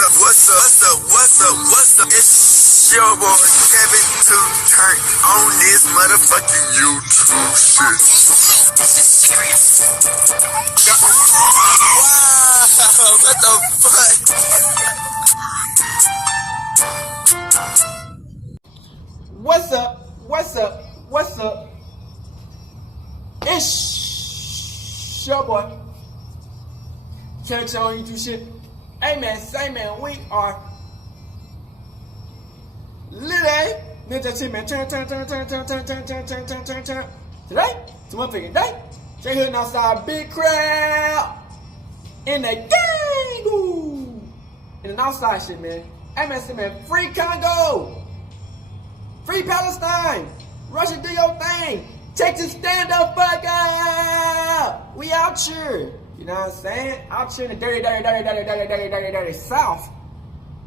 What's up? It's your boy Kevin to turn on this motherfucking YouTube shit. This is serious. Wow, what the fuck? What's up? It's your boy. Catch on YouTube shit. Hey man, say man, we are lit, ninja shit man. Turn. Today, it's one freaking day. Straight hooding outside, big crowd in the gang. In the outside shit, man. Hey man, say man, free Congo, free Palestine, Russia do your thing, Texas stand up, fuck up. We out here. You know what I'm saying? Out here in the dirty South.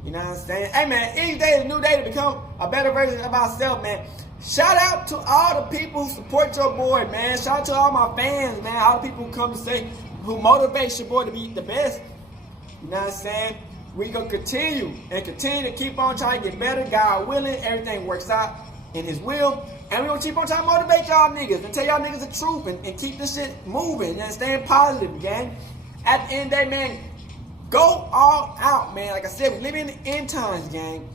You know what I'm saying? Hey man, each day is a new day to become a better version of myself, man. Shout out to all the people who support your boy, man. Shout out to all my fans, man. All the people who come to say, who motivate your boy to be the best. You know what I'm saying? We gonna continue to keep on trying to get better. God willing, everything works out in His will. And we gonna keep on trying to motivate y'all niggas and tell y'all niggas the truth and keep this shit moving and staying positive, gang. At the end of the day, man, go all out, man. Like I said, we live in the end times, gang.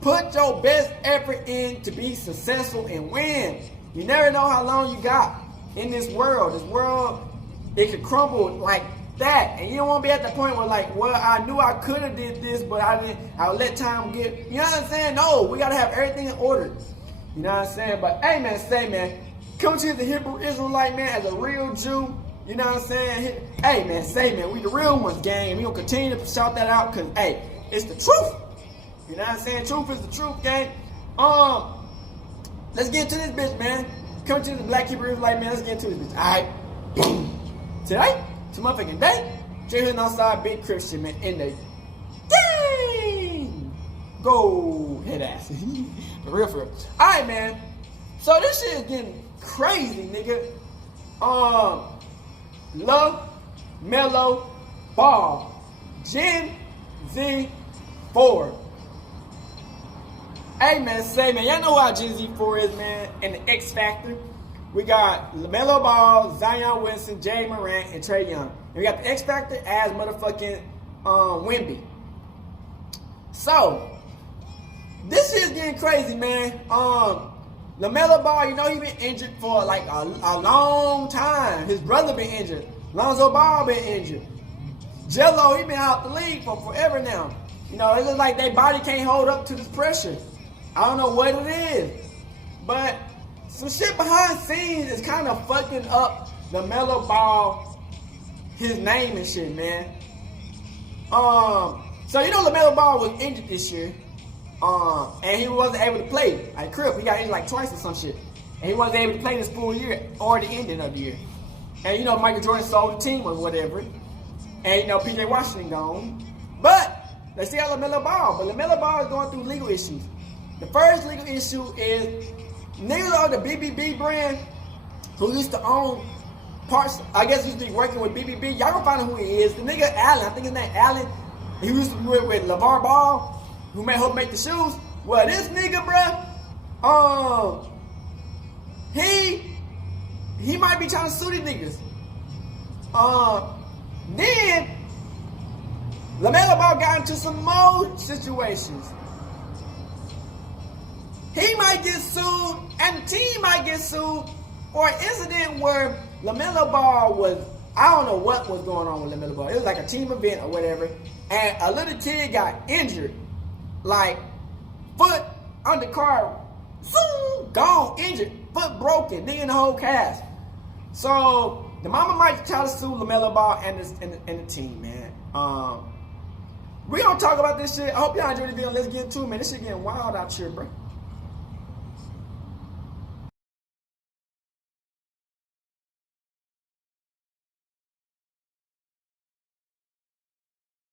Put your best effort in to be successful and win. You never know how long you got in this world. This world, it could crumble like that. And you don't want to be at the point where like, well, I knew I could have did this, but I'll let time get, you know what I'm saying? No, we got to have everything in order. You know what I'm saying? But hey man, say man, come to the Hebrew Israelite man as a real Jew. You know what I'm saying? Hey man, say man, we the real ones, gang. We gonna continue to shout that out because hey, it's the truth. You know what I'm saying? Truth is the truth, gang. Let's get into this bitch, man. Come to the Black Hebrew Israelite man. Let's get into this bitch. Alright. Today, it's a motherfucking day. Straight hooding outside, big Christian man in the dang. Go head ass. For real. Alright, man. So this shit is getting crazy, nigga. Lamelo Ball. Gen Z 4. Hey, man, say, man, y'all know how Gen Z 4 is, man. And the X Factor. We got Lamelo Ball, Zion Wilson, Jay Morant, and Trae Young. And we got the X Factor as motherfucking Wemby. So, this shit is getting crazy, man. Lamelo Ball, you know he been injured for like a long time. His brother been injured. Lonzo Ball been injured. Jello, he been out the league for forever now. You know, it's just like their body can't hold up to this pressure. I don't know what it is. But some shit behind the scenes is kind of fucking up Lamelo Ball, his name and shit, man. So you know Lamelo Ball was injured this year. And he wasn't able to play. Like Crip, he got injured like twice or some shit. And he wasn't able to play this full year or the ending of the year. And you know, Michael Jordan sold the team or whatever. And you know, PJ Washington gone. But they still have LaMelo Ball. But LaMelo Ball is going through legal issues. The first legal issue is niggas on the BBB brand who used to own parts, I guess used to be working with BBB. Y'all gonna find out who he is. The nigga Allen, I think his name Allen. He used to be with LeVar Ball, who help make the shoes. Well, this nigga, bruh, he might be trying to sue these niggas. Then LaMelo Ball got into some more situations. He might get sued, and the team might get sued for an incident where LaMelo Ball was, I don't know what was going on with LaMelo Ball. It was like a team event or whatever, and a little kid got injured. Like, foot under car, zoom, gone, injured, foot broken, nigga in the whole cast. So, the mama might try to sue LaMelo Ball and the team, man. We gonna talk about this shit. I hope y'all enjoy the video. Let's get into it, man. This shit getting wild out here, bro.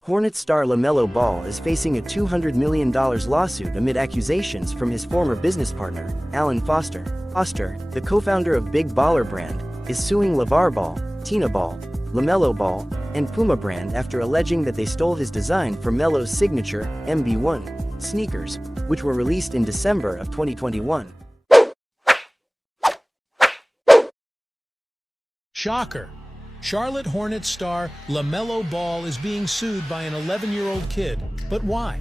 Hornets star LaMelo Ball is facing a $200 million lawsuit amid accusations from his former business partner, Alan Foster. Foster, the co-founder of Big Baller brand, is suing LeVar Ball, Tina Ball, Lamelo Ball, and Puma brand after alleging that they stole his design from Melo's signature MB1 sneakers, which were released in December of 2021. Shocker. Charlotte Hornets star Lamelo Ball is being sued by an 11-year-old kid. But why?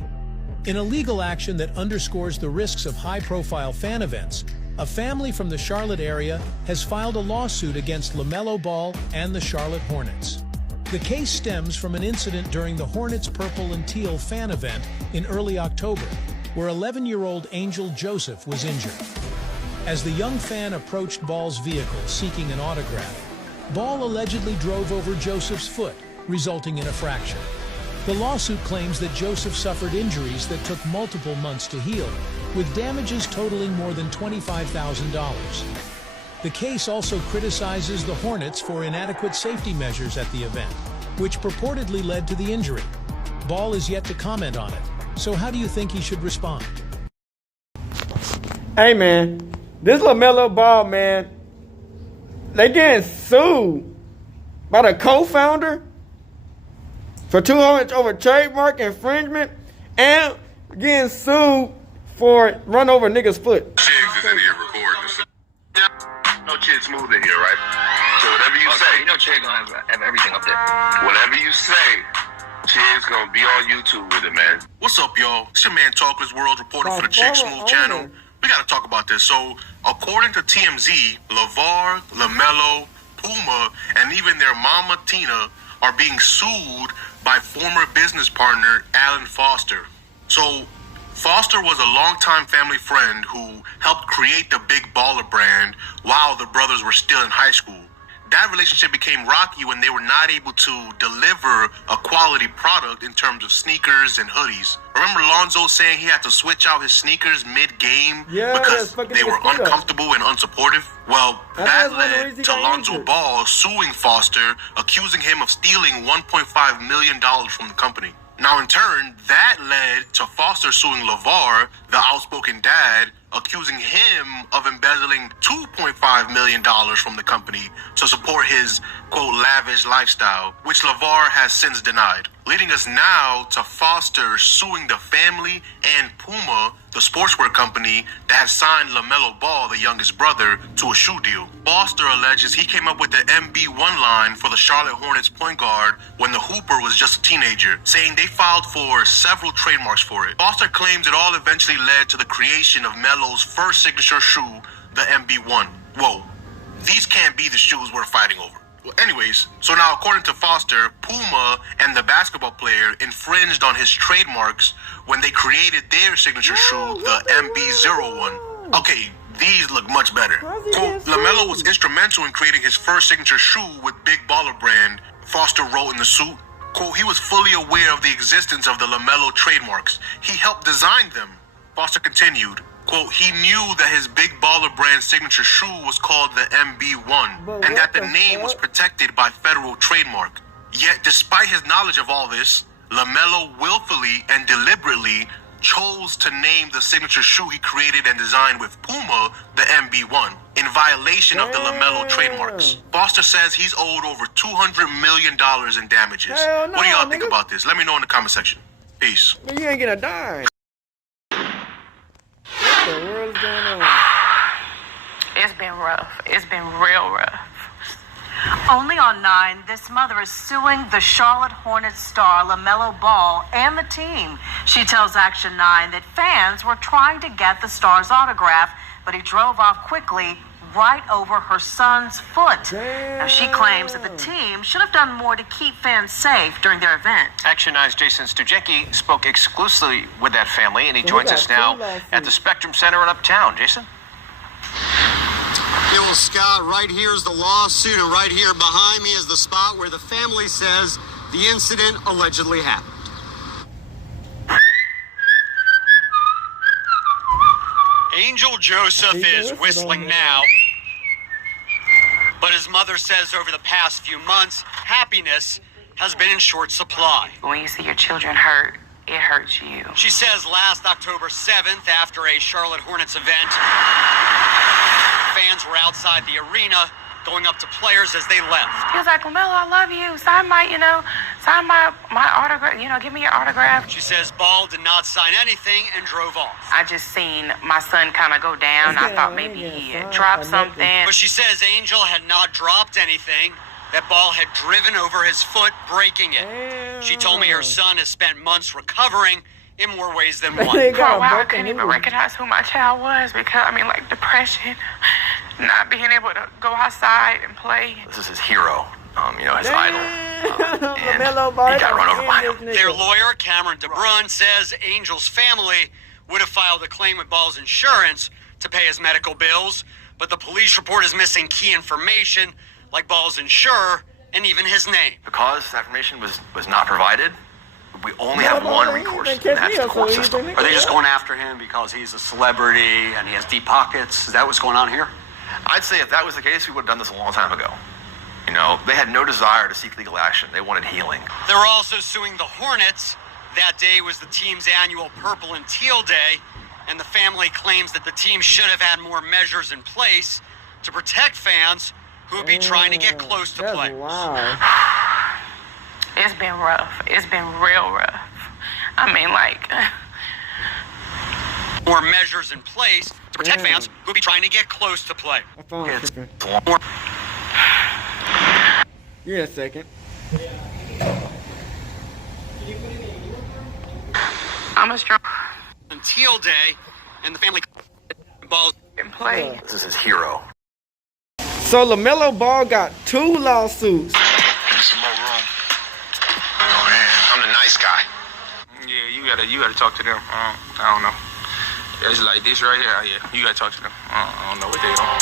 In a legal action that underscores the risks of high-profile fan events, a family from the Charlotte area has filed a lawsuit against Lamelo Ball and the Charlotte Hornets. The case stems from an incident during the Hornets Purple and Teal fan event in early October, where 11-year-old Angel Joseph was injured. As the young fan approached Ball's vehicle seeking an autograph, Ball allegedly drove over Joseph's foot, resulting in a fracture. The lawsuit claims that Joseph suffered injuries that took multiple months to heal, with damages totaling more than $25,000. The case also criticizes the Hornets for inadequate safety measures at the event, which purportedly led to the injury. Ball is yet to comment on it, so how do you think he should respond? Hey, man, this Lamelo Ball, man, they getting sued by the co-founder for $200 over trademark infringement and getting sued for run over niggas' foot. Chiggs is in here recording this. No Chiggs smooth in here, right? So whatever you say, you know Chiggs gonna have everything up there. whatever you say, Chiggs gonna be on YouTube with it, man. What's up, y'all? It's your man Talkless World reporting for the Chiggs Smooth channel. We gotta talk about this. So, according to TMZ, LeVar, Lamelo, Puma, and even their mama Tina are being sued by former business partner Alan Foster. So, Foster was a longtime family friend who helped create the Big Baller brand while the brothers were still in high school. That relationship became rocky when they were not able to deliver a quality product in terms of sneakers and hoodies. Remember Lonzo saying he had to switch out his sneakers mid-game because they were uncomfortable and unsupportive? Well, that led to Lonzo Ball suing Foster, accusing him of stealing $1.5 million from the company. Now, in turn, that led to Foster suing LeVar, the outspoken dad, accusing him of embezzling $2.5 million from the company to support his, quote, lavish lifestyle, which LeVar has since denied. Leading us now to Foster suing the family and Puma, the sportswear company that has signed Lamelo Ball, the youngest brother, to a shoe deal. Foster alleges he came up with the MB1 line for the Charlotte Hornets point guard when the Hooper was just a teenager, saying they filed for several trademarks for it. Foster claims it all eventually led to the creation of Melo's first signature shoe, the MB1. Whoa, these can't be the shoes we're fighting over. Well, anyways, so now according to Foster, Puma and the basketball player infringed on his trademarks when they created their signature shoe, the MB01. Okay, these look much better. Quote, Lamelo was instrumental in creating his first signature shoe with Big Baller brand, Foster wrote in the suit. Quote, he was fully aware of the existence of the Lamelo trademarks. He helped design them. Foster continued, quote, he knew that his Big Baller brand signature shoe was called the MB1 and that the name was protected by federal trademark. Yet, despite his knowledge of all this, Lamelo willfully and deliberately chose to name the signature shoe he created and designed with Puma the MB1 in violation of the Lamelo trademarks. Foster says he's owed over $200 million in damages. What do y'all think about this? Let me know in the comment section. Peace. Man, you ain't getting a dime. What the world is going on? It's been rough. It's been real rough. Only on 9, this mother is suing the Charlotte Hornets star Lamelo Ball and the team. She tells Action 9 that fans were trying to get the star's autograph, but he drove off quickly right over her son's foot. Damn. Now, she claims that the team should have done more to keep fans safe during their event. Action 9's Jason Stujecki spoke exclusively with that family, and he joins us now at the Spectrum Center in Uptown. Jason? Yeah, well, Scott, right here is the lawsuit, and right here behind me is the spot where the family says the incident allegedly happened. Angel Joseph is whistling now, but his mother says over the past few months, happiness has been in short supply. When you see your children hurt, it hurts you. She says last October 7th, after a Charlotte Hornets event, fans were outside the arena going up to players as they left. He was like, Lamelo, I love you. Sign my autograph. Give me your autograph. She says Ball did not sign anything and drove off. I just seen my son kind of go down. I thought maybe he had dropped something. But she says Angel had not dropped anything. That Ball had driven over his foot, breaking it. She told me her son has spent months recovering in more ways than one. For a while, I couldn't even recognize who my child was because, depression, not being able to go outside and play. This is his hero, his idol. And Lamelo Ball he got run over by him. Their lawyer, Cameron DeBrun, says Angel's family would have filed a claim with Ball's insurance to pay his medical bills, but the police report is missing key information like Ball's insurer and even his name. Because that information was not provided, we only have one recourse, and that's the court system. Are they just going after him because he's a celebrity and he has deep pockets? Is that what's going on here? I'd say if that was the case, we would have done this a long time ago. They had no desire to seek legal action. They wanted healing. They're also suing the Hornets. That day was the team's annual Purple and Teal Day, and the family claims that the team should have had more measures in place to protect fans who would be trying to get close to players. Wow. It's been rough. It's been real rough. More measures in place to protect fans who would be trying to get close to play. My phone is tripping. More Give me a second. I'm a strong and Teal Day, and the family Ball and play. This is his hero. So Lamelo Ball got 2 lawsuits. Some more room. Oh man, I'm the nice guy. Yeah, you gotta talk to them. I don't know. It's like this right here. Yeah, you gotta talk to them. I don't know what they on.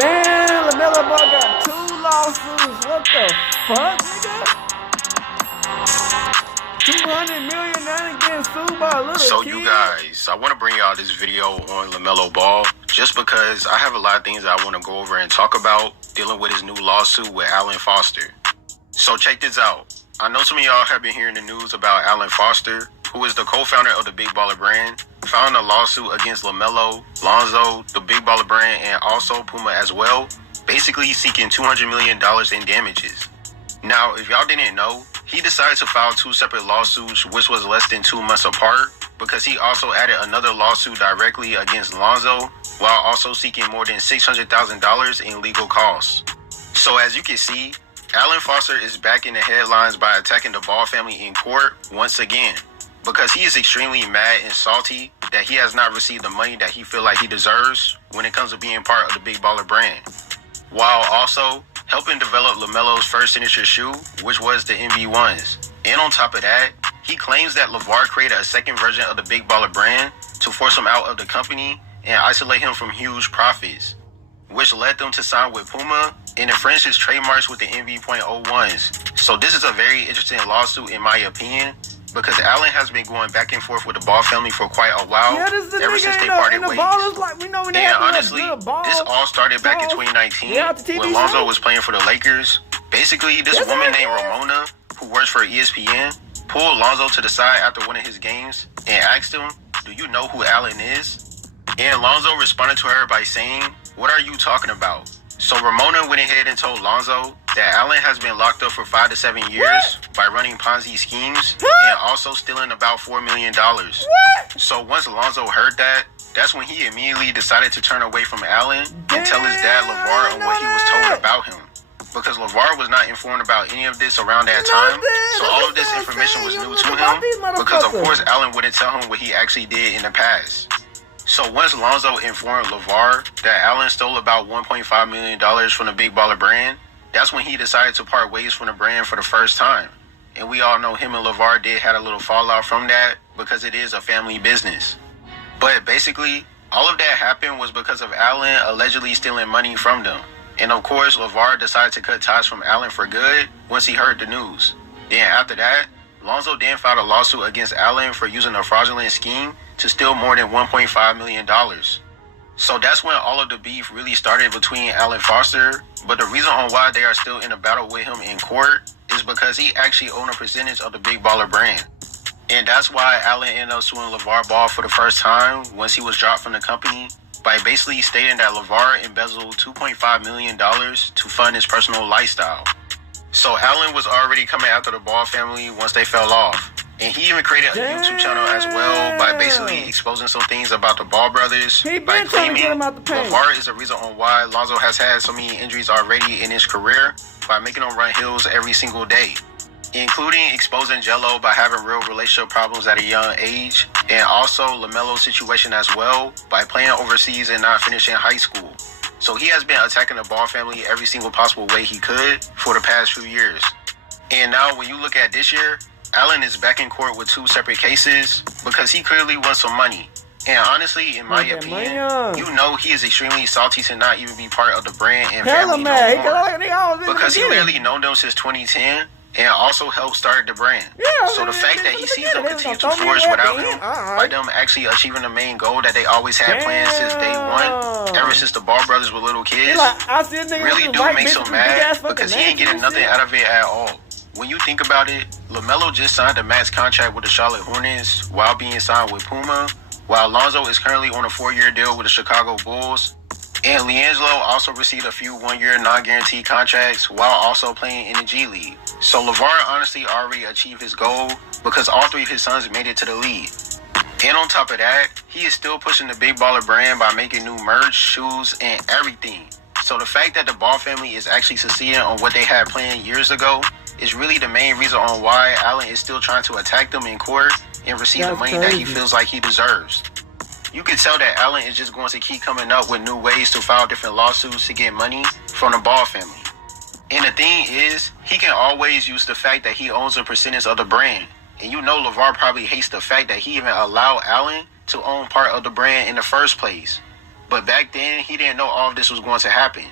Damn, Lamelo Ball got 2 lawsuits. What the fuck, nigga? 200 million now getting sued by a little So kid. you guys, I want to bring y'all this video on Lamelo Ball just because I have a lot of things that I want to go over and talk about dealing with his new lawsuit with Alan Foster. So check this out. I know some of y'all have been hearing the news about Alan Foster, who is the co-founder of the Big Baller brand, filed a lawsuit against Lamelo, Lonzo, the Big Baller brand, and also Puma as well, basically seeking $200 million in damages. Now, if y'all didn't know, he decided to file 2 separate lawsuits, which was less than 2 months apart, because he also added another lawsuit directly against Lonzo, while also seeking more than $600,000 in legal costs. So as you can see, Alan Foster is back in the headlines by attacking the Ball family in court once again, because he is extremely mad and salty that he has not received the money that he feels like he deserves when it comes to being part of the Big Baller brand, while also helping develop LaMelo's first signature shoe, which was the MV1s. And on top of that, he claims that LeVar created a second version of the Big Baller brand to force him out of the company and isolate him from huge profits, which led them to sign with Puma and infringe his trademarks with the MV.01s. So this is a very interesting lawsuit in my opinion, because Allen has been going back and forth with the Ball family for quite a while, Yeah, this is the ever nigga since they in the parted ways. ballers, like, we know when they And have to honestly, look good, balls. this all started back in 2019 Yeah, the TV when Lonzo show. was playing for the Lakers. Basically, this Yes, woman I named did. Ramona, who works for ESPN, pulled Lonzo to the side after one of his games and asked him, "Do you know who Allen is?" And Lonzo responded to her by saying, "What are you talking about?" So Ramona went ahead and told Lonzo that Allen has been locked up for 5 to 7 years by running Ponzi schemes and also stealing about $4 million. So once Lonzo heard that, that's when he immediately decided to turn away from Allen and tell his dad LeVar on what he was told about him, because LeVar was not informed about any of this around that time. So all of this information was new to him, because of course Allen wouldn't tell him what he actually did in the past. So once Lonzo informed LeVar that Allen stole about $1.5 million from the Big Baller brand, that's when he decided to part ways from the brand for the first time. And we all know him and LeVar did had a little fallout from that, because it is a family business. But basically, all of that happened was because of Allen allegedly stealing money from them. And of course, LeVar decided to cut ties from Allen for good once he heard the news. Then after that, Lonzo then filed a lawsuit against Allen for using a fraudulent scheme to steal more than $1.5 million. So that's when all of the beef really started between Alan Foster. But the reason on why they are still in a battle with him in court is because he actually owned a percentage of the Big Baller brand. And that's why Allen ended up suing LeVar Ball for the first time once he was dropped from the company, by basically stating that LeVar embezzled $2.5 million to fund his personal lifestyle. So Allen was already coming after the Ball family once they fell off. And he even created a YouTube channel as well by basically exposing some things about the Ball brothers. By claiming LeVar is the reason on why Lonzo has had so many injuries already in his career by making him run hills every single day. Including exposing Jello by having real relationship problems at a young age. And also Lamelo's situation as well by playing overseas and not finishing high school. So he has been attacking the Ball family every single possible way he could for the past few years. And now when you look at this year, Allen is back in court with 2 separate cases because he clearly wants some money. And honestly, in my opinion, you know he is extremely salty to not even be part of the brand and family no more. Because he literally known them since 2010 and also helped start the brand. So the fact that he sees them continue to flourish without him, by them actually achieving the main goal that they always had planned since day one, ever since the Ball brothers were little kids, really do make him mad because he ain't getting nothing out of it at all. When you think about it, LaMelo just signed a max contract with the Charlotte Hornets while being signed with Puma, while Lonzo is currently on a 4-year deal with the Chicago Bulls. And LiAngelo also received a few 1-year non-guaranteed contracts while also playing in the G League. So LeVar honestly already achieved his goal because all 3 of his sons made it to the league. And on top of that, he is still pushing the Big Baller brand by making new merch, shoes, and everything. So the fact that the Ball family is actually succeeding on what they had planned years ago is really the main reason on why Allen is still trying to attack them in court and receive the money that he feels like he deserves. You can tell that Allen is just going to keep coming up with new ways to file different lawsuits to get money from the Ball family. And the thing is, he can always use the fact that he owns a percentage of the brand. And you know LeVar probably hates the fact that he even allowed Allen to own part of the brand in the first place. But back then, he didn't know all of this was going to happen.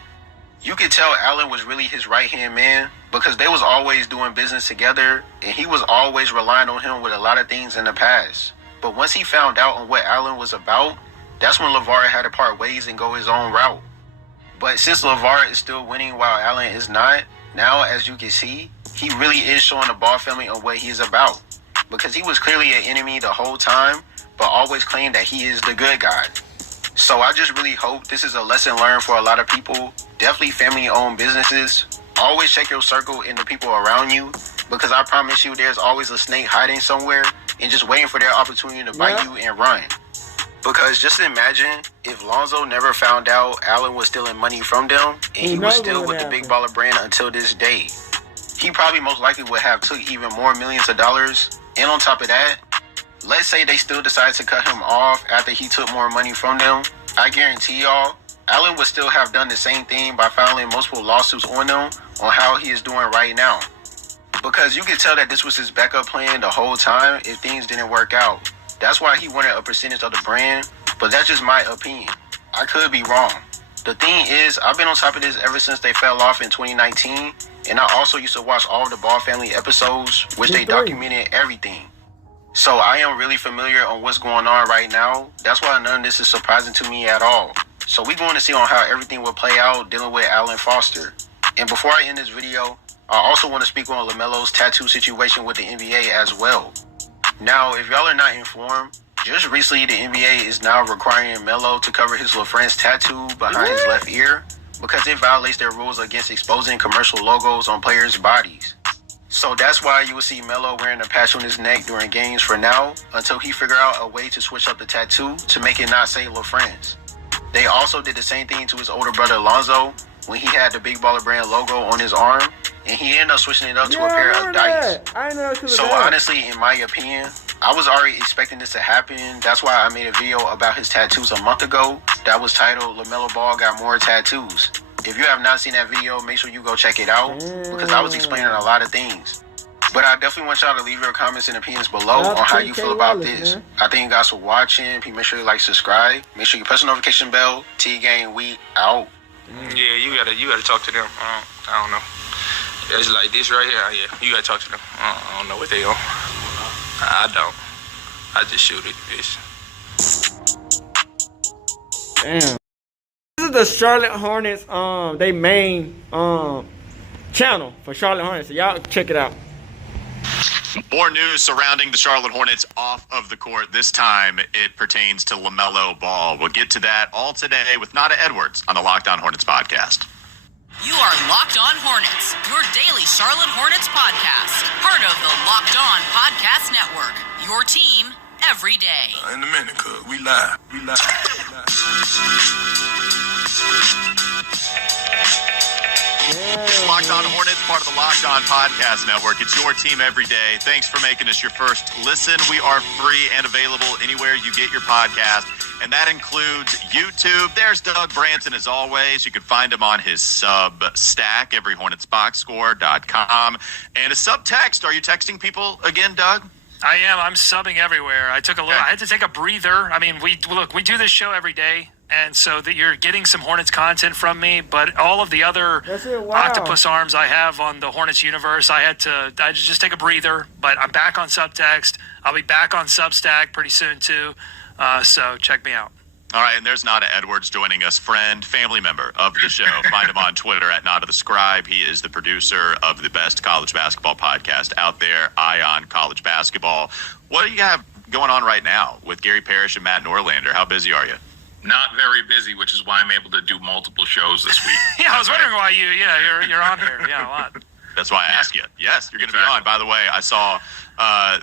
You could tell Allen was really his right-hand man because they was always doing business together and he was always relying on him with a lot of things in the past. But once he found out on what Allen was about, that's when LeVar had to part ways and go his own route. But since LeVar is still winning while Allen is not, now as you can see, he really is showing the Ball family on what he is about. Because he was clearly an enemy the whole time, but always claimed that he is the good guy. So I just really hope this is a lesson learned for a lot of people, definitely family-owned businesses. Always check your circle and the people around you, because I promise you there's always a snake hiding somewhere and just waiting for their opportunity to bite you and run. Because just imagine if Lonzo never found out Allen was stealing money from them and he was still with the Big Baller brand until this day. He probably most likely would have took even more millions of dollars. And on top of that, let's say they still decide to cut him off after he took more money from them. I guarantee y'all, Allen would still have done the same thing by filing multiple lawsuits on them on how he is doing right now. Because you could tell that this was his backup plan the whole time if things didn't work out. That's why he wanted a percentage of the brand, but that's just my opinion. I could be wrong. The thing is, I've been on top of this ever since they fell off in 2019, and I also used to watch all of the Ball family episodes, which they documented everything. So I am really familiar on what's going on right now. That's why none of this is surprising to me at all. So we're going to see on how everything will play out dealing with Allen Foster. And before I end this video, I also want to speak on LaMelo's tattoo situation with the NBA as well. Now, if y'all are not informed, just recently the NBA is now requiring Melo to cover his LaFrance tattoo behind his left ear because it violates their rules against exposing commercial logos on players' bodies. So that's why you will see Melo wearing a patch on his neck during games for now until he figure out a way to switch up the tattoo to make it not say LaFrance. They also did the same thing to his older brother Lonzo when he had the Big Baller brand logo on his arm, and he ended up switching it up to a pair of dice. So honestly, in my opinion, I was already expecting this to happen. That's why I made a video about his tattoos a month ago that was titled LaMelo Ball Got More Tattoos. If you have not seen that video, make sure you go check it out because I was explaining a lot of things. But I definitely want y'all to leave your comments and opinions below on how you feel about this. I thank you guys for watching. Please make sure you like, subscribe. Make sure you press the notification bell. T-Gang, we out. Yeah, you gotta talk to them. I don't know. It's like this right here. Yeah, you gotta talk to them. I don't know what they on. I don't. I just shoot it. Damn. This is the Charlotte Hornets, they main channel for Charlotte Hornets. So y'all check it out. More news surrounding the Charlotte Hornets off of the court. This time it pertains to Lamelo Ball. We'll get to that all today with Nada Edwards on the Locked On Hornets podcast. You are Locked On Hornets, your daily Charlotte Hornets podcast. Part of the Locked On Podcast Network, your team every day. In a minute, cuz we live. Locked On Hornets, part of the Locked On Podcast Network. It's your team every day. Thanks for making us your first listen. We are free and available anywhere you get your podcast, and that includes YouTube. There's Doug Branson, as always. You can find him on his Substack, everyhornetsboxscore.com. And a subtext. Are you texting people again, Doug? I am. I'm subbing everywhere. I had to take a breather. I mean, we do this show every day, and so that you're getting some Hornets content from me, but all of the other octopus arms I have on the Hornets universe, I had to just take a breather. But I'm back on Subtext. I'll be back on Substack pretty soon too. So check me out. All right, and there's Nada Edwards joining us, friend, family member of the show. Find him on Twitter at Nada the Scribe. He is the producer of the best college basketball podcast out there, Ion College Basketball. What do you have going on right now with Gary Parrish and Matt Norlander? How busy are you? Not very busy, which is why I'm able to do multiple shows this week. Yeah, I was wondering why you're on here. Yeah, a lot. That's why I asked you. Yes, you're going to be on. By the way, I saw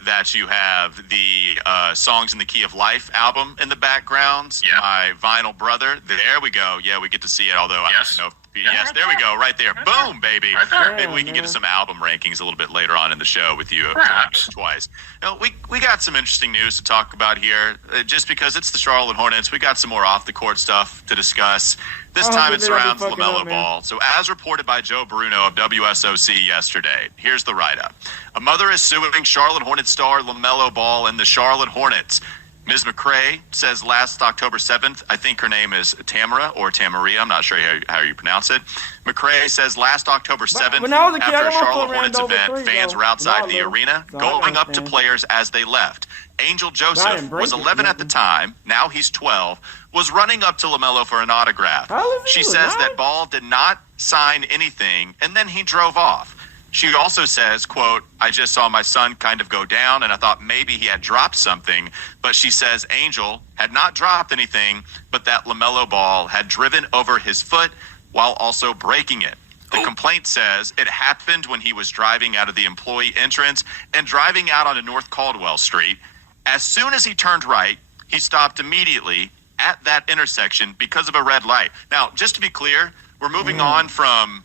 that you have the Songs in the Key of Life album in the background. Yeah. My vinyl brother. There we go. Yeah, we get to see it, although I don't know if yes, there we go, right there. Boom, baby. Right there. Maybe we can get to some album rankings a little bit later on in the show with you. Perhaps. Twice. You know, we got some interesting news to talk about here. Just because it's the Charlotte Hornets, we got some more off-the-court stuff to discuss. This time it surrounds Lamelo Ball. So as reported by Joe Bruno of WSOC yesterday, here's the write-up. A mother is suing Charlotte Hornets star Lamelo Ball and the Charlotte Hornets. Ms. McCrae says last October 7th, I think her name is Tamara or Tamaria, I'm not sure how you pronounce it. McCrae says last October 7th, after a Charlotte Hornets event, fans were outside the arena going up to players as they left. Angel Joseph was 11 at the time, now he's 12, was running up to Lamelo for an autograph. She says that Ball did not sign anything, and then he drove off. She also says, quote, I just saw my son kind of go down and I thought maybe he had dropped something. But she says Angel had not dropped anything, but that Lamelo Ball had driven over his foot while also breaking it. The complaint says it happened when he was driving out of the employee entrance and driving out onto North Caldwell Street. As soon as he turned right, he stopped immediately at that intersection because of a red light. Now, just to be clear, we're moving on from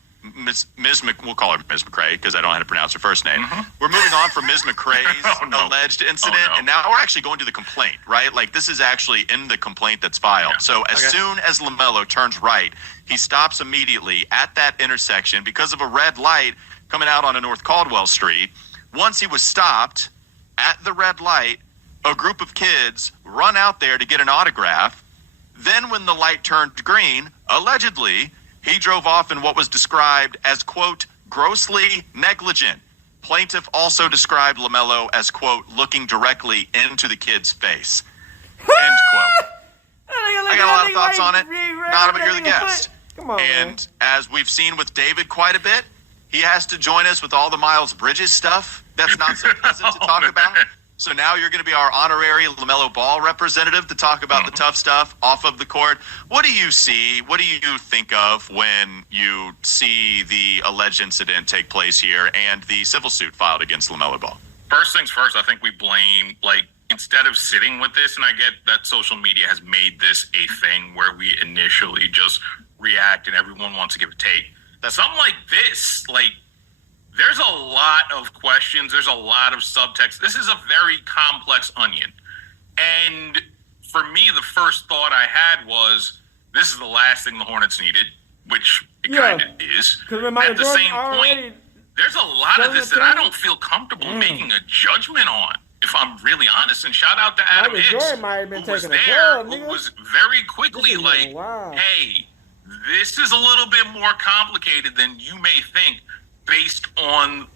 we'll call her Ms. McCrae because I don't know how to pronounce her first name. We're moving on from Ms. McCrae's alleged incident, and now we're actually going to the complaint, right? Like, this is actually in the complaint that's filed. Yeah. So as soon as Lamelo turns right, he stops immediately at that intersection because of a red light coming out on a North Caldwell Street. Once he was stopped at the red light, a group of kids run out there to get an autograph. Then when the light turned green, allegedly, he drove off in what was described as, quote, grossly negligent. Plaintiff also described Lamelo as, quote, looking directly into the kid's face. End quote. I got a lot of thoughts on it. Not, but you're the guest. Come on, and as we've seen with David quite a bit, he has to join us with all the Miles Bridges stuff. That's not so pleasant to talk about. So now you're going to be our honorary Lamelo Ball representative to talk about the tough stuff off of the court. What do you see? What do you think of when you see the alleged incident take place here and the civil suit filed against Lamelo Ball? First things first, I think we blame, instead of sitting with this, and I get that social media has made this a thing where we initially just react and everyone wants to give a take. Something like this, there's a lot of questions. There's a lot of subtext. This is a very complex onion. And for me, the first thought I had was, this is the last thing the Hornets needed, which it kind of is. At the same point, there's a lot of this that I don't feel comfortable making a judgment on, if I'm really honest. And shout out to Adam Hicks, who was there, who was very quickly hey, this is a little bit more complicated than you may think. based on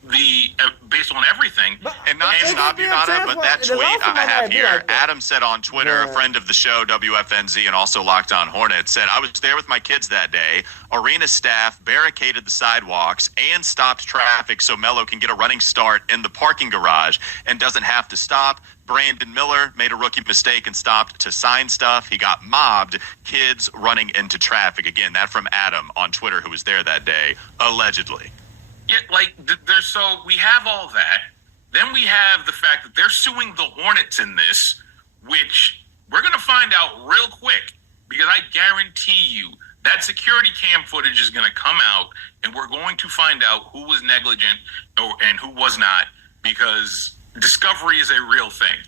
everything. And not to stop you, Nada, but that tweet I have here, Adam said on Twitter, a friend of the show, WFNZ, and also Locked On Hornets, said, I was there with my kids that day. Arena staff barricaded the sidewalks and stopped traffic so Melo can get a running start in the parking garage and doesn't have to stop. Brandon Miller made a rookie mistake and stopped to sign stuff. He got mobbed. Kids running into traffic. Again, that from Adam on Twitter, who was there that day, allegedly. Yeah, like, so we have all that. Then we have the fact that they're suing the Hornets in this, which we're going to find out real quick, because I guarantee you that security cam footage is going to come out, and we're going to find out who was negligent and who was not, because discovery is a real thing.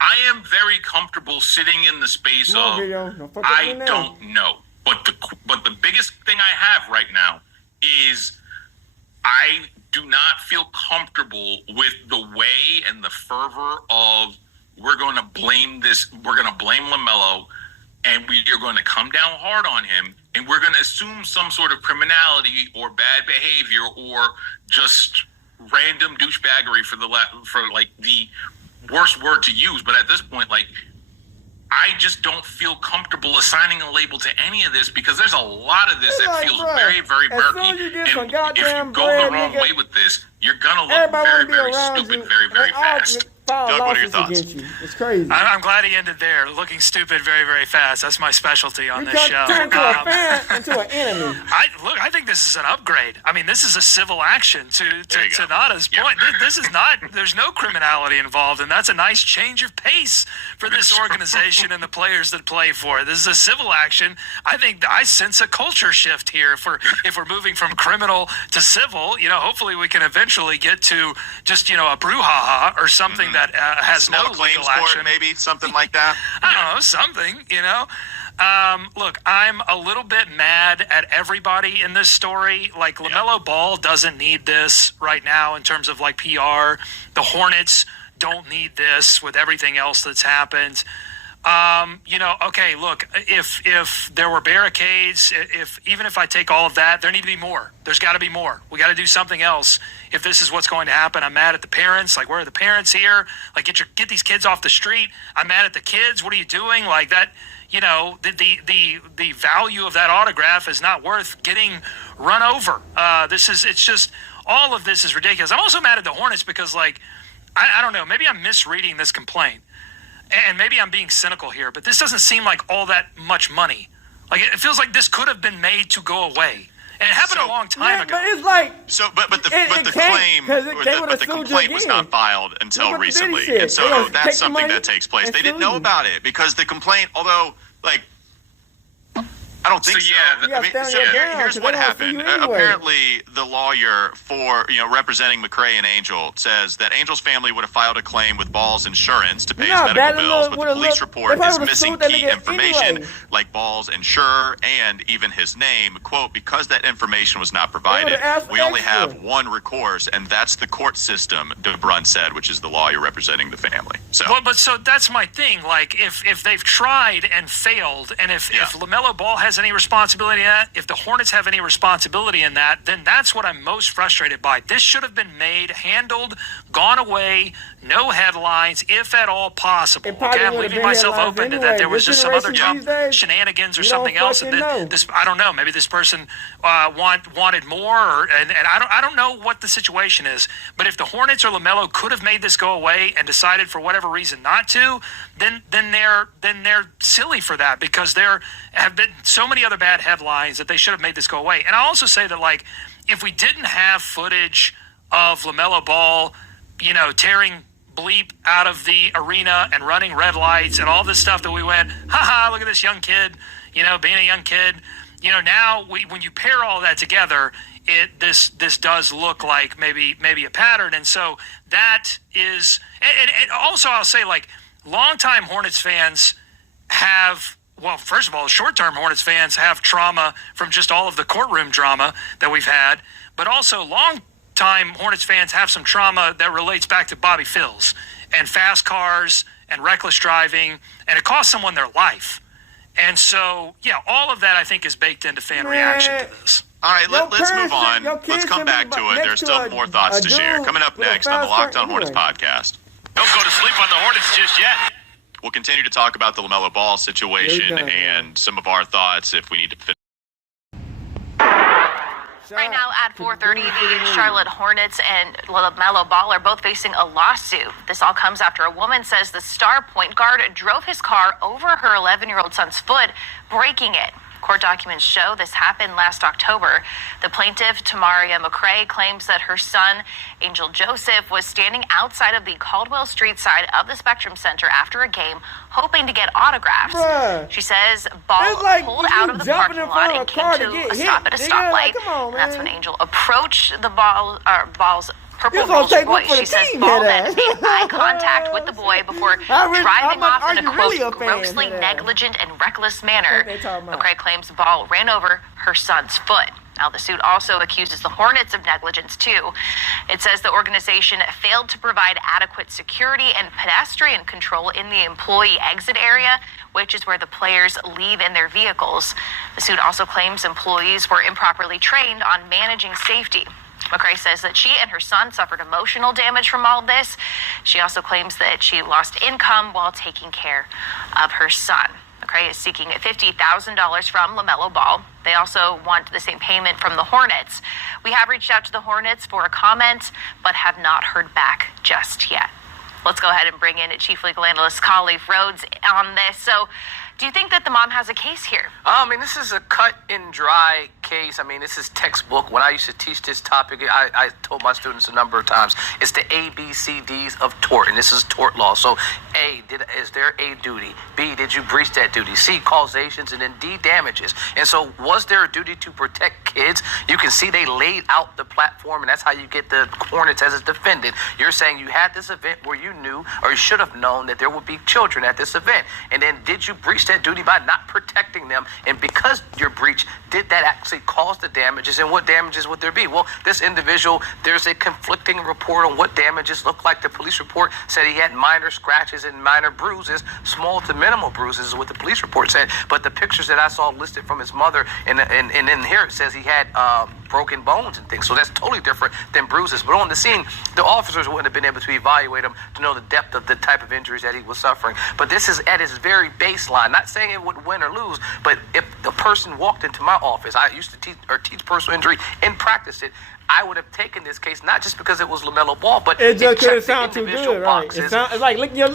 I am very comfortable sitting in the space of I don't know. But the biggest thing I have right now is I do not feel comfortable with the way and the fervor of we're going to blame Lamelo, and we are going to come down hard on him, and we're going to assume some sort of criminality or bad behavior or just random douchebaggery for the worst word to use. But at this point, like, I just don't feel comfortable assigning a label to any of this, because there's a lot of this that feels very, very murky. And if you go the wrong way with this, you're going to look very, very stupid very, very fast. Doug, what are your thoughts? It's crazy. I'm glad he ended there. Looking stupid very, very fast. That's my specialty on this show. Turn to a fan into an enemy. I think this is an upgrade. I mean, this is a civil action to Nada's point. This is not, there's no criminality involved, and that's a nice change of pace for this organization and the players that play for it. This is a civil action. I think I sense a culture shift here if we're moving from criminal to civil. Hopefully we can eventually get to just, a brouhaha or something that has no legal action. Maybe something like that. I don't know, something, Look, I'm a little bit mad at everybody in this story. Like, LaMelo Ball doesn't need this right now in terms of, like, PR. The Hornets don't need this with everything else that's happened. Okay, look, if there were barricades, even if I take all of that, there need to be more. There's got to be more. We got to do something else if this is what's going to happen. I'm mad at the parents. Like, where are the parents here? Like, get these kids off the street. I'm mad at the kids. What are you doing? Like that, the value of that autograph is not worth getting run over. It's just, all of this is ridiculous. I'm also mad at the Hornets because, like, I don't know, maybe I'm misreading this complaint. And maybe I'm being cynical here, but this doesn't seem like all that much money. Like, it feels like this could have been made to go away. And it happened a long time ago. But it's like... But the complaint was not filed until recently. And so that's something that takes place. They didn't know about it because the complaint, although, like... I don't think so. Here's what happened. Apparently, the lawyer for representing McRae and Angel says that Angel's family would have filed a claim with Ball's insurance to pay his medical bills, but the police report is missing key information like Ball's insurer and even his name. Quote, because that information was not provided, we only have one recourse, and that's the court system, DeBrun said, which is the lawyer representing the family. So, so that's my thing. Like, if they've tried and failed, and if LaMelo Ball has any responsibility in that, if the Hornets have any responsibility in that, then that's what I'm most frustrated by. This should have been made, handled, gone away, no headlines, if at all possible. Okay, I'm leaving myself open to that. There was just some other shenanigans or something else, and then this, I don't know, maybe this person wanted more, and I don't know what the situation is. But if the Hornets or LaMelo could have made this go away and decided for whatever reason not to, then they're silly for that, because there have been so many other bad headlines that they should have made this go away. And I also say that, like, if we didn't have footage of LaMelo Ball, tearing bleep out of the arena and running red lights and all this stuff that we went, look at this young kid, being a young kid, now when you pair all that together, this does look like maybe a pattern. And so that is, and also I'll say, like, longtime Hornets fans have, well, first of all, short-term Hornets fans have trauma from just all of the courtroom drama that we've had, but also long-time Hornets fans have some trauma that relates back to Bobby Phills and fast cars and reckless driving, and it cost someone their life. And so, all of that, I think, is baked into fan reaction to this. All right, let's move on. Let's come back to it. There's still more thoughts to share. Coming up next on the Locked On Hornets podcast. Don't go to sleep on the Hornets just yet. We'll continue to talk about the Lamelo Ball situation and some of our thoughts if we need to finish. Right now at 4:30, the Charlotte Hornets and Lamelo Ball are both facing a lawsuit. This all comes after a woman says the star point guard drove his car over her 11-year-old son's foot, breaking it. Court documents show this happened last October. The plaintiff, Tamaria McCrae, claims that her son, Angel Joseph, was standing outside of the Caldwell Street side of the Spectrum Center after a game, hoping to get autographs. She says Ball pulled out of the parking lot and came to a stop at a stoplight. And that's when Angel approached the Ball's purple Rolls Royce. She says Ball then made eye contact with the boy before driving off in a, quote, grossly negligent and reckless manner. McCrae claims Ball ran over her son's foot. Now, the suit also accuses the Hornets of negligence, too. It says the organization failed to provide adequate security and pedestrian control in the employee exit area, which is where the players leave in their vehicles. The suit also claims employees were improperly trained on managing safety. McCrae says that she and her son suffered emotional damage from all this. She also claims that she lost income while taking care of her son. McCrae is seeking $50,000 from Lamelo Ball. They also want the same payment from the Hornets. We have reached out to the Hornets for a comment, but have not heard back just yet. Let's go ahead and bring in Chief Legal Analyst Khalif Rhodes on this. So, do you think that the mom has a case here? I mean, this is a cut and dry case. I mean, this is textbook. When I used to teach this topic, I told my students a number of times, it's the ABCDs of tort, and this is tort law. So, A, is there a duty? B, did you breach that duty? C, causations, and then D, damages. And so, was there a duty to protect kids? You can see they laid out the platform, and that's how you get the Hornets as a defendant. You're saying you had this event where you knew, or you should have known, that there would be children at this event. And then, did you breach that duty by not protecting them? And because your breach, did that actually cause the damages, and what damages would there be? Well, this individual, there's a conflicting report on what damages look like. The police report said he had minor scratches and minor bruises, small to minimal bruises is what the police report said. But the pictures that I saw listed from his mother, and in here it says he had broken bones and things. So that's totally different than bruises. But on the scene, the officers wouldn't have been able to evaluate him to know the depth of the type of injuries that he was suffering. But this is at his very baseline. Not saying it would win or lose, but if the person walked into my office, I used to teach personal injury and practice it, I would have taken this case not just because it was Lamelo Ball, but it just couldn't sound too good, right? It's like looking at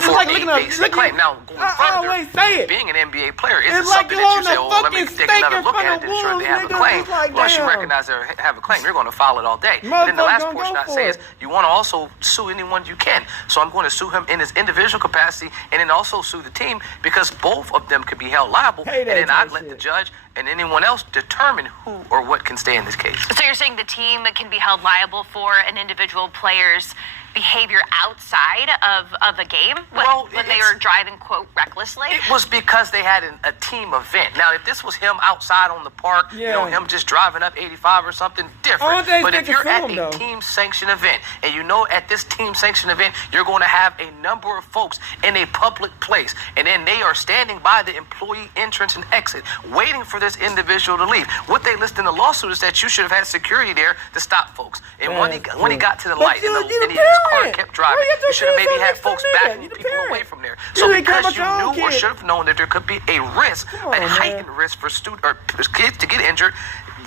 claim. Now, going further, being an NBA player isn't something that you say, "Oh, let me take another look at it to ensure they have a claim." Once you recognize they have a claim, you're going to file it all day. And then the last portion I say is you want to also sue anyone you can. So I'm going to sue him in his individual capacity, and then also sue the team because both of them could be held liable. And then I'd let the judge and anyone else determine who or what can stay in this case. So you're saying the team can be held liable for an individual player's behavior outside of a game when they were driving, quote, recklessly? It was because they had a team event. Now, if this was him outside on the park, him just driving up 85 or something, different. But if you're at a team-sanctioned event, and you know at this team-sanctioned event, you're going to have a number of folks in a public place, and then they are standing by the employee entrance and exit, waiting for this individual to leave. What they list in the lawsuit is that you should have had security there to stop folks. And when he got to the light, and his car kept driving, you should have maybe had folks backing people away from there. So because you knew or should have known that there could be a risk, a heightened risk for kids to get injured,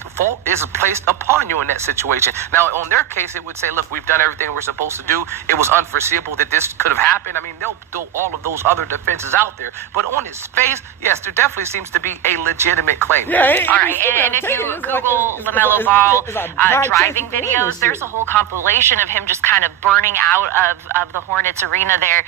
fault is placed upon you in that situation. Now, on their case, it would say, look, we've done everything we're supposed to do. It was unforeseeable that this could have happened. I mean, they'll throw all of those other defenses out there. But on his face, yes, there definitely seems to be a legitimate claim. All right, and if you Google Lamelo Ball driving videos, there's a whole compilation of him just kind of burning out of the Hornets arena there.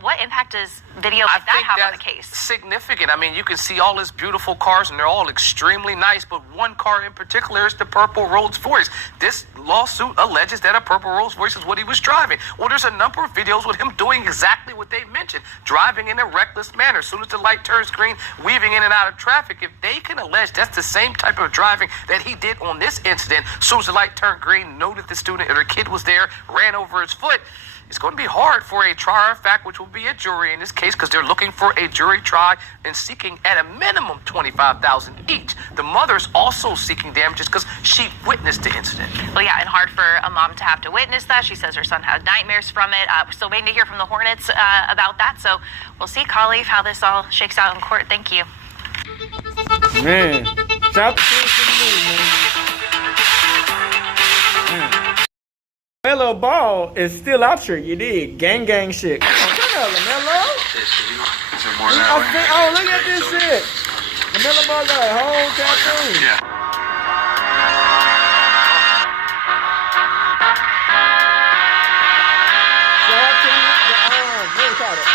What impact does video like that have on the case? Significant. I mean, you can see all his beautiful cars, and they're all extremely nice, but one car in particular is the purple Rolls Royce. This lawsuit alleges that a purple Rolls Royce is what he was driving. Well, there's a number of videos with him doing exactly what they mentioned, driving in a reckless manner. As soon as the light turns green, weaving in and out of traffic. If they can allege that's the same type of driving that he did on this incident, as soon as the light turned green, noted the student or the kid was there, ran over his foot, it's going to be hard for a trier of fact, which will be a jury in this case, because they're looking for a jury trial and seeking at a minimum $25,000 each. The mother's also seeking damages because she witnessed the incident. Well, yeah, and hard for a mom to have to witness that. She says her son had nightmares from it. We're still waiting to hear from the Hornets about that. So we'll see, Khalif, how this all shakes out in court. Thank you. Man, shout out to Lamelo Ball is still out here, you dig? Gang shit. Come on, Lamelo. Oh, look at this shit. Lamelo Ball got a whole tattoo. Yeah. Shout out to what do you call it?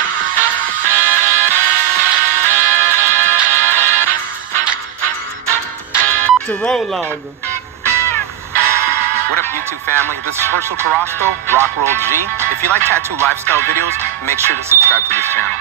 To roll longer. What up, YouTube family? This is Herschel Carrasco, Rock Roll G. If you like tattoo lifestyle videos, make sure to subscribe to this channel.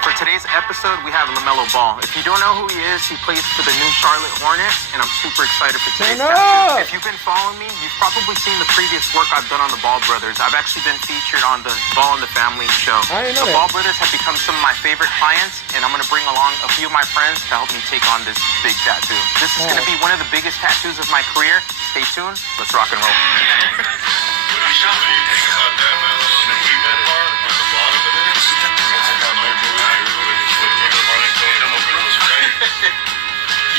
For today's episode, we have Lamelo Ball. If you don't know who he is, he plays for the new Charlotte Hornets, and I'm super excited for today's tattoo. If you've been following me, you've probably seen the previous work I've done on the Ball Brothers. I've actually been featured on the Ball and the Family show. The Ball Brothers have become some of my favorite clients, and I'm going to bring along a few of my friends to help me take on this big tattoo. This is going to be one of the biggest tattoos of my career. Stay tuned. Let's rock and roll.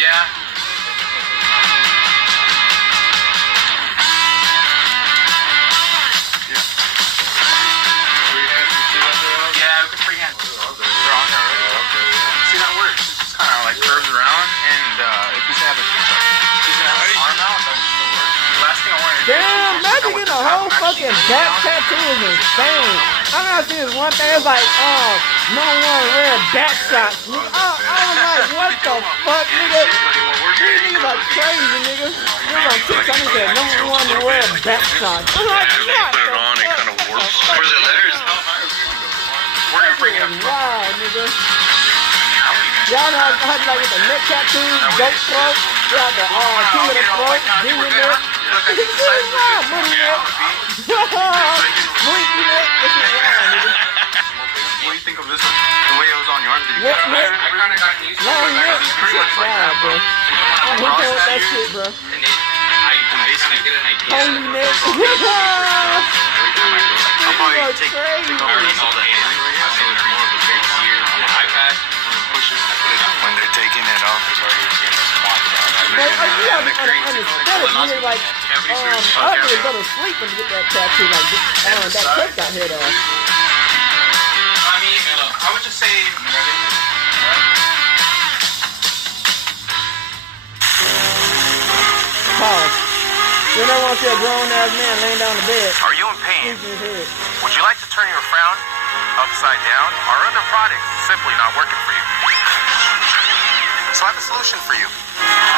Yeah. Yeah, with the free hand. They're on there already. See, that works. It just kind of like curves around, and if he's gonna have an arm out, that would still work. The last thing I wanted to do. Damn, imagine getting a whole fucking back tattoo is insane. I'm not seeing this one thing. It's like, no one wear back shots. I was like, what the fuck, nigga? These niggas are crazy, nigga. Niggas on TikTok, he said, number one to wear back shots. I'm like, what the fuck? Where's the letters? We're gonna bring it up. Wow, nigga. Y'all know how to like with the neck tattoos, goat throat, you have the king of the throat, demon neck. This is wild, money neck. Monkey neck. This is wild, nigga. What do you think of this one? The way it was on your arm? Did you What neck? I kind of got used to it. Long neck. It's pretty much like Wow, that, bro. I'm hooking with that shit, bro. And I can basically get an idea. Holy neck. Every time I go, like, I'll probably take all the hand. So it's more of a big gear on the iPad. Pushes. When they're taking it off, it's already in the spot. But you have to understand it. You're like, I could go to sleep and get that tattoo. Like, that clip got hit off. I mean, I would just say. Pause. You never want to see a grown-ass man laying down in bed. Are you in pain? Would you like to turn your frown upside down? Our other product is simply not working for you. So I have a solution for you.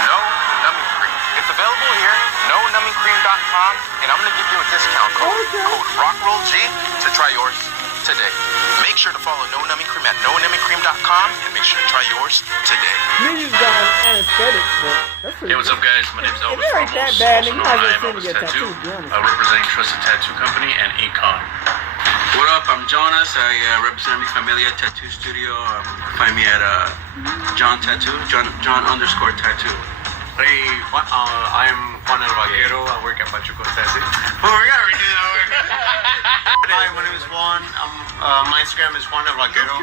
No Numbing Cream. It's available here, nonumbingcream.com, and I'm going to give you a discount code, code ROCKROLLG, to try yours today. Make sure to follow No Numbing Cream at nonumbingcream.com, and make sure to try yours today. Niggas got anesthetics, but that's pretty Hey, what's up, guys? My name's Elvis It ain't that Ramos, bad, also nigga. known I as just Elvis get Tattoo, tattooed, to be honest. representing Trusted Tattoo Company and Econ. What up? I'm Jonas. I represent Mi Familia Tattoo Studio. Find me at John Tattoo, John _ Tattoo. Hey, I'm Juan El Vaquero. I work at Pachuco Tattoo. Oh, we gotta redo that one. Hi, my name is Juan. My Instagram is Juan El Vaquero.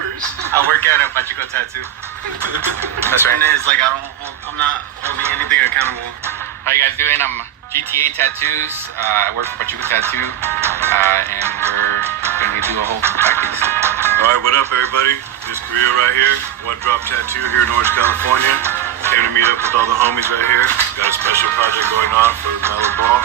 I work at Pachuco Tattoo. That's right. And it's like I'm not holding anything accountable. How you guys doing? I'm GTA Tattoos. I work for Pachuca Tattoo, and we're gonna do a whole package. All right, what up, everybody? This Korea right here, One Drop Tattoo here in Orange, California. Came to meet up with all the homies right here. Got a special project going on for Lamelo Ball.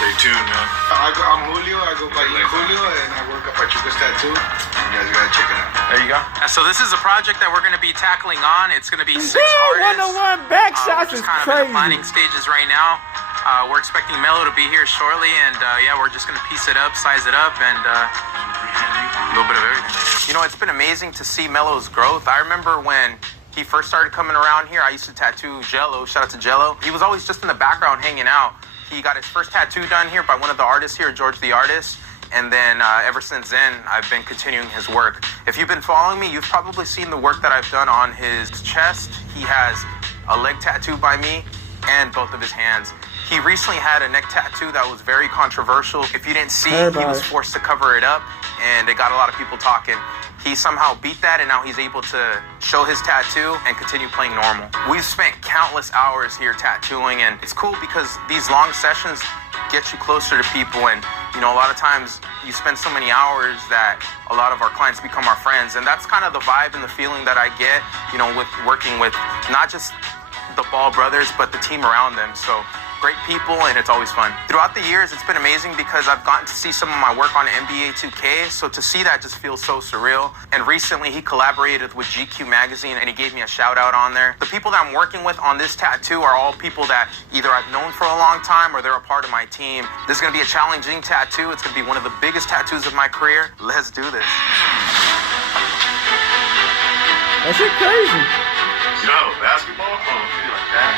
Stay tuned, man. I'm Julio. I go by Julio, and I work at Pachuca's Tattoo. You guys gotta check it out. There you go. So this is a project that we're going to be tackling on. It's going to be 6 artists. 101 back shots is kind crazy. of in the planning stages right now. We're expecting Melo to be here shortly, and yeah, we're just going to piece it up, size it up, and a little bit of everything. You know, it's been amazing to see Melo's growth. I remember when he first started coming around here, I used to tattoo Jello. Shout out to Jello. He was always just in the background hanging out. He got his first tattoo done here by one of the artists here, George the Artist. And then ever since then, I've been continuing his work. If you've been following me, you've probably seen the work that I've done on his chest. He has a leg tattoo by me and both of his hands. He recently had a neck tattoo that was very controversial. If you didn't see, he was forced to cover it up, and it got a lot of people talking. He somehow beat that, and now he's able to show his tattoo and continue playing normal. We've spent countless hours here tattooing, and it's cool because these long sessions get you closer to people. And you know, a lot of times you spend so many hours that a lot of our clients become our friends, and that's kind of the vibe and the feeling that I get, you know, with working with not just the Ball brothers, but the team around them. So great people, and it's always fun. Throughout the years, it's been amazing because I've gotten to see some of my work on NBA 2K, so to see that just feels so surreal. And recently, he collaborated with GQ magazine, and he gave me a shout out on there. The people that I'm working with on this tattoo are all people that either I've known for a long time or they're a part of my team. This is gonna be a challenging tattoo. It's gonna be one of the biggest tattoos of my career. Let's do this. That shit crazy. Yo, basketball? Oh, feel like that.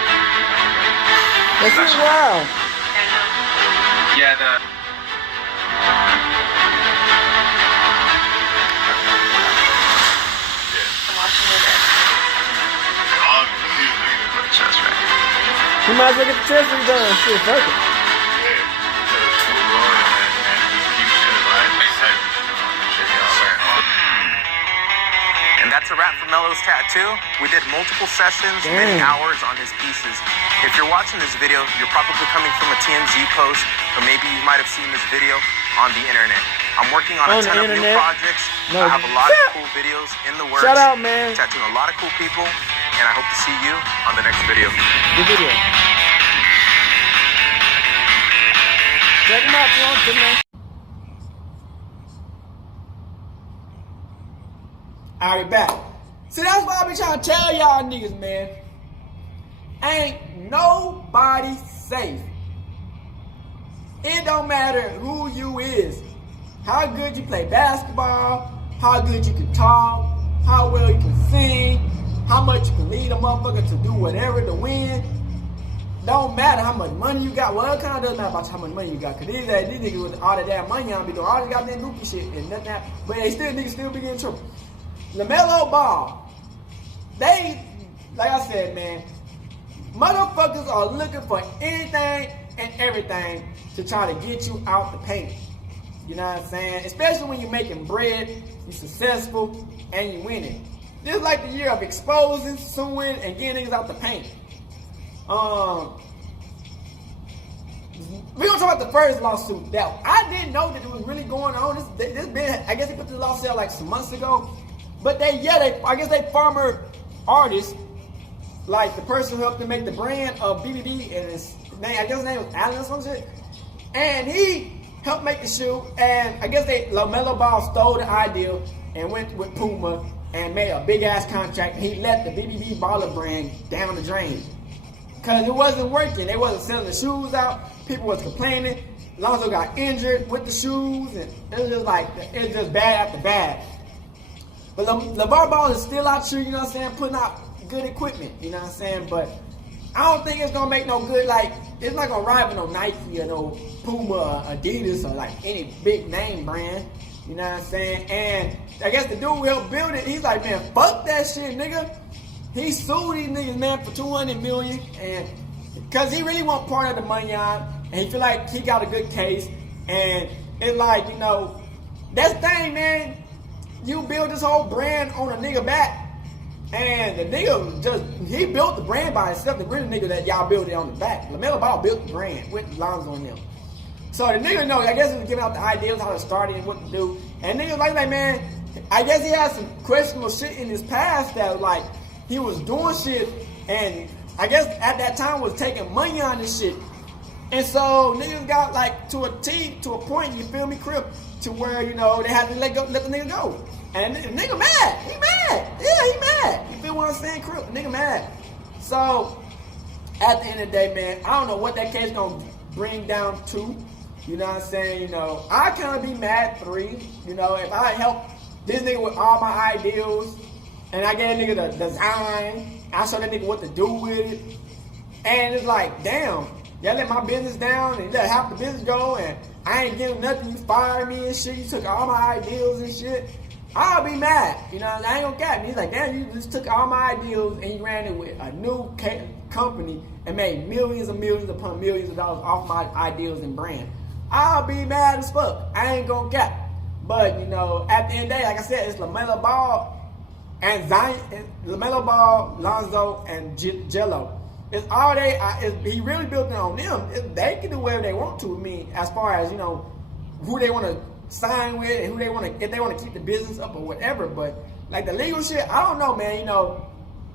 That's just wild. Yeah, the. I'm watching it. Chest right. You might as well get the chest redone. Shit, fuck it. And that's a wrap for Melo's tattoo. We did multiple sessions, many hours on his pieces. If you're watching this video, you're probably coming from a TMZ post, or maybe you might have seen this video on the internet. I'm working on a ton of new projects. I have a lot of cool videos in the works. Shout out, man. Tattooing a lot of cool people, and I hope to see you on the next video. Good video. Check him out if you want to, man. Alright, back. See, that's why I be trying to tell y'all niggas, man. Ain't nobody safe. It don't matter who you is. How good you play basketball, how good you can talk, how well you can sing, how much you can lead a motherfucker to do whatever to win. Don't matter how much money you got. Well, it kind of doesn't matter about how much money you got. Because these niggas with all that damn money on be doing all this goddamn goofy shit and nothing that. But niggas still be getting in trouble. Lamelo Ball, they, like I said, man, motherfuckers are looking for anything and everything to try to get you out the paint. You know what I'm saying? Especially when you're making bread, you're successful, and you're winning. This is like the year of exposing, suing, and getting niggas out the paint. We're gonna talk about the first lawsuit. That I didn't know that it was really going on. This been, I guess they put this lawsuit out like some months ago. But I guess they former artists, like the person who helped them make the brand of BBB, and his name, I guess his name was Alan or some shit. And he helped make the shoe, and I guess Lamelo Ball stole the idea and went with Puma and made a big ass contract, and he let the BBB baller brand down the drain. Cause it wasn't working. They wasn't selling the shoes out. People was complaining. Lonzo got injured with the shoes, and it was just like, it was just bad after bad. But LeVar Ball is still out here, you know what I'm saying, putting out good equipment, you know what I'm saying? But I don't think it's gonna make no good, like, it's not gonna rival no Nike or no Puma or Adidas or like any big name brand, you know what I'm saying? And I guess the dude who helped build it, he's like, man, fuck that shit, nigga. He sued these niggas, man, for $200 million, and because he really want part of the money on, and he feel like he got a good case, and it's like, you know, that's the thing, man. You build this whole brand on a nigga back, and the nigga he built the brand by himself. The real nigga that y'all built it on the back. Lamelo Ball built the brand with Lonzo and them. So the nigga know, I guess he was giving out the ideas, how to start it and what to do. And niggas like, man, I guess he had some questionable shit in his past that like, he was doing shit, and I guess at that time was taking money on this shit. And so niggas got like to a point, you feel me, Crip, to where, you know, they had to let the nigga go. And the nigga mad. He mad. Yeah, he mad. You feel what I'm saying, Crip? The nigga mad. So at the end of the day, man, I don't know what that case gonna bring down to. You know what I'm saying? You know, I kind of be mad 3. You know, if I help this nigga with all my ideals, and I get a nigga the design, I show that nigga what to do with it, and it's like, damn, y'all let my business down and let half the business go and I ain't giving nothing, you fired me and shit, you took all my ideals and shit, I'll be mad. You know, I ain't gonna cap me. He's like, damn, you just took all my ideals and you ran it with a new company and made millions and millions upon millions of dollars off my ideals and brand. I'll be mad as fuck. I ain't gonna cap. But, you know, at the end of the day, like I said, it's Lamelo Ball and Zion, Lamelo Ball, Lonzo, and Jello. It's all he really built it on them. They can do whatever they want to with me as far as, you know, who they want to sign with and who they want to, if they want to keep the business up or whatever. But, like, the legal shit, I don't know, man. You know,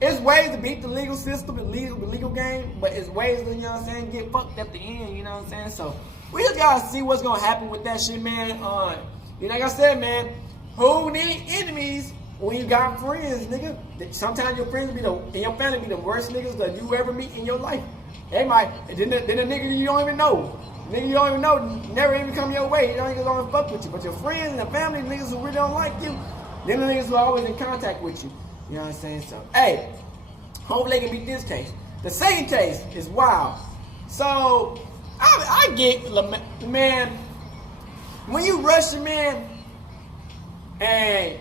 it's ways to beat the legal system, the legal game, but it's ways to, you know what I'm saying, get fucked at the end, you know what I'm saying? So, we just gotta see what's gonna happen with that shit, man. You know, like I said, man, who need enemies when you got friends, nigga? Sometimes your friends and your family be the worst niggas that you ever meet in your life. They might, then the nigga you don't even know. Nigga you don't even know, never even come your way. You don't even gonna fuck with you. But your friends and the family, niggas who really don't like you, them the niggas who are always in contact with you. You know what I'm saying? So, hey, hopefully they can beat this case. The second case is wild. So, I get, man, when you rush a man and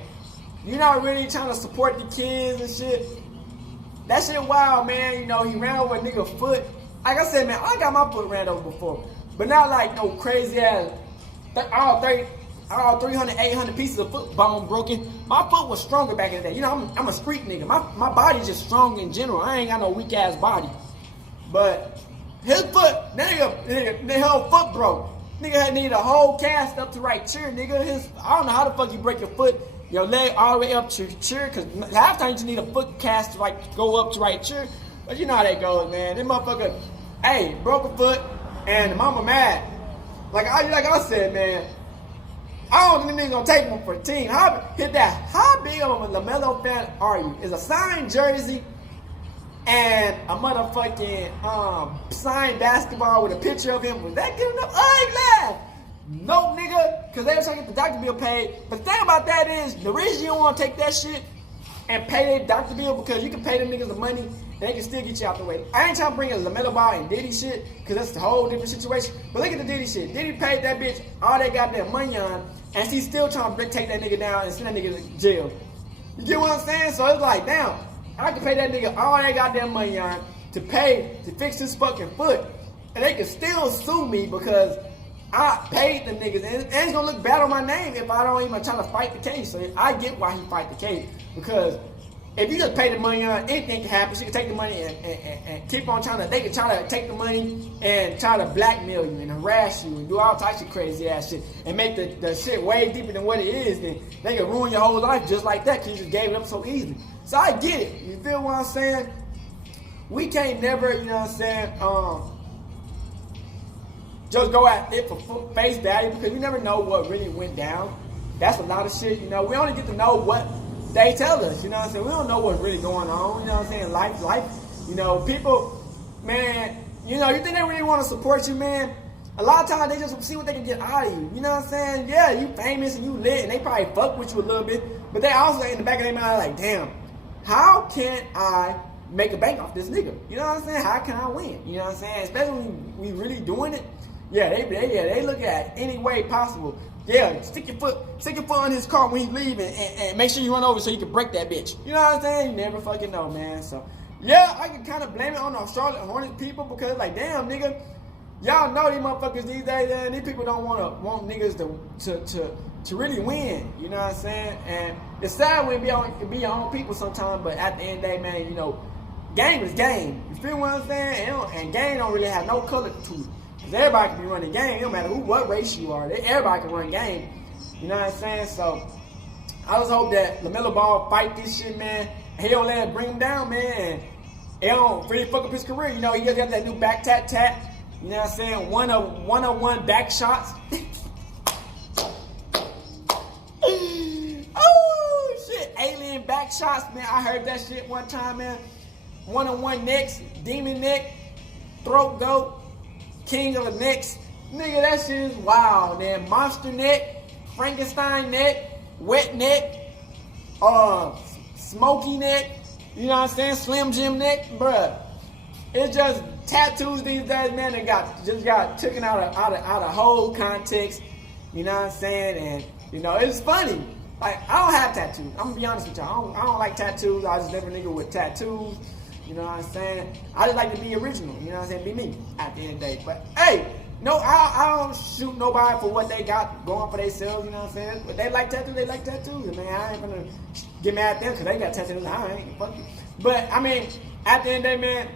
you're not really trying to support the kids and shit, that shit wild, man. You know, he ran over a nigga foot. Like I said, man, I got my foot ran over before. But not like no crazy ass, all 300, 800 pieces of foot bone broken. My foot was stronger back in the day. You know, I'm a street nigga. My body's just strong in general. I ain't got no weak ass body. But his foot, the whole foot broke. Nigga had needed a whole cast up to right chair, nigga. I don't know how the fuck you break your foot, your leg all the way up to your chair, because half the time you just need a foot cast to like go up to right chair. But you know how that goes, man. This motherfucker, hey, broke a foot and the mama mad. Like I said, man, I don't think the nigga gonna take one for a team. How big of a LaMelo fan are you? Is a signed jersey and a motherfucking signed basketball with a picture of him, was that good enough? I ain't laugh. No, nigga, because they was trying to get the doctor bill paid. But the thing about that is, the reason you don't want to take that shit and pay their doctor bill, because you can pay them niggas the money and they can still get you out the way. I ain't trying to bring a LaMelo Ball and Diddy shit, because that's a whole different situation. But look at the Diddy shit. Diddy paid that bitch all that goddamn money on, and she's still trying to take that nigga down and send that nigga to jail. You get what I'm saying? So it's like, damn, I can pay that nigga all that goddamn money on to fix his fucking foot. And they can still sue me because I paid the niggas. And it's gonna look bad on my name if I don't even try to fight the case. So I get why he fight the case. Because if you just pay the money on, anything can happen. She can take the money and keep on they can try to take the money and try to blackmail you and harass you and do all types of crazy ass shit and make the shit way deeper than what it is. Then they can ruin your whole life just like that because you just gave it up so easily. So I get it. You feel what I'm saying? We can't never, you know what I'm saying, just go at it for face value, because you never know what really went down. That's a lot of shit, you know. We only get to know what they tell us, you know what I'm saying? We don't know what's really going on, you know what I'm saying? Life, you know, people, man, you know, you think they really want to support you, man? A lot of times they just see what they can get out of you, you know what I'm saying? Yeah, you famous and you lit, and they probably fuck with you a little bit, but they also in the back of their mind like, damn, how can I make a bank off this nigga? You know what I'm saying? How can I win? You know what I'm saying? Especially when we really doing it. Yeah, they look at any way possible. Yeah, stick your foot on his car when he's leaving and make sure you run over so you can break that bitch. You know what I'm saying? You never fucking know, man. So, yeah, I can kind of blame it on the Charlotte Hornets people, because, like, damn, nigga, y'all know these motherfuckers these days, and these people don't want niggas to really win. You know what I'm saying? And it's sad when it be your own people sometimes, but at the end of the day, man, you know, game is game. You feel what I'm saying? And game don't really have no color to it. Because everybody can be running game. It don't matter what race you are. Everybody can run game. You know what I'm saying? So, I just hope that LaMelo Ball fight this shit, man. He don't let it bring him down, man. And it don't really fuck up his career. You know, he just got that new back tat. You know what I'm saying? One-on-one back shots. Oh, shit. Alien back shots, man. I heard that shit one time, man. One-on-one necks, demon neck, throat goat. King of the necks. Nigga, that shit is wild, man. Monster neck, Frankenstein neck, wet neck, smoky neck, you know what I'm saying? Slim Jim neck, bruh. It's just tattoos these days, man, they just got taken out of whole context. You know what I'm saying? And you know, it's funny. Like, I don't have tattoos. I'm gonna be honest with y'all. I don't like tattoos. I just never nigga with tattoos. You know what I'm saying? I just like to be original. You know what I'm saying? Be me at the end of the day. But hey, no, I don't shoot nobody for what they got going for themselves. You know what I'm saying? But they like tattoos. They like tattoos. And man, I ain't gonna get mad at them because they got tattoos. I ain't fuck you. But I mean, at the end of the day, man,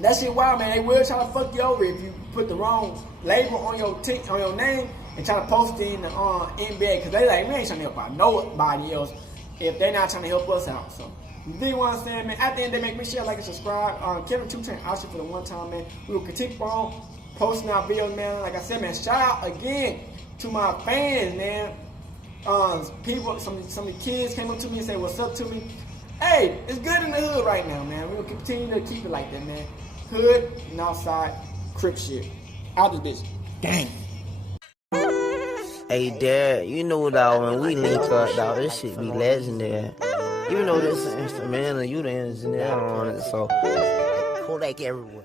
that shit wild, man. They will try to fuck you over if you put the wrong label on your name and try to post it in the NBA, because they like, we ain't trying to help out nobody else if they're not trying to help us out. So you dig what I'm saying, man? At the end of the day, make sure you like and subscribe. Kevin 210 out here for the one time, man. We will continue on posting our videos, man. Like I said, man, shout out again to my fans, man. People, some of the kids came up to me and said, "What's up?" to me. Hey, it's good in the hood right now, man. We'll continue to keep it like that, man. Hood and outside, crip shit. Out this bitch. Gang. Hey, Dad, you know, dog, when we link up, dog, this shit be legendary. You know this instrumental, you the engineer on it, so Kodak everywhere.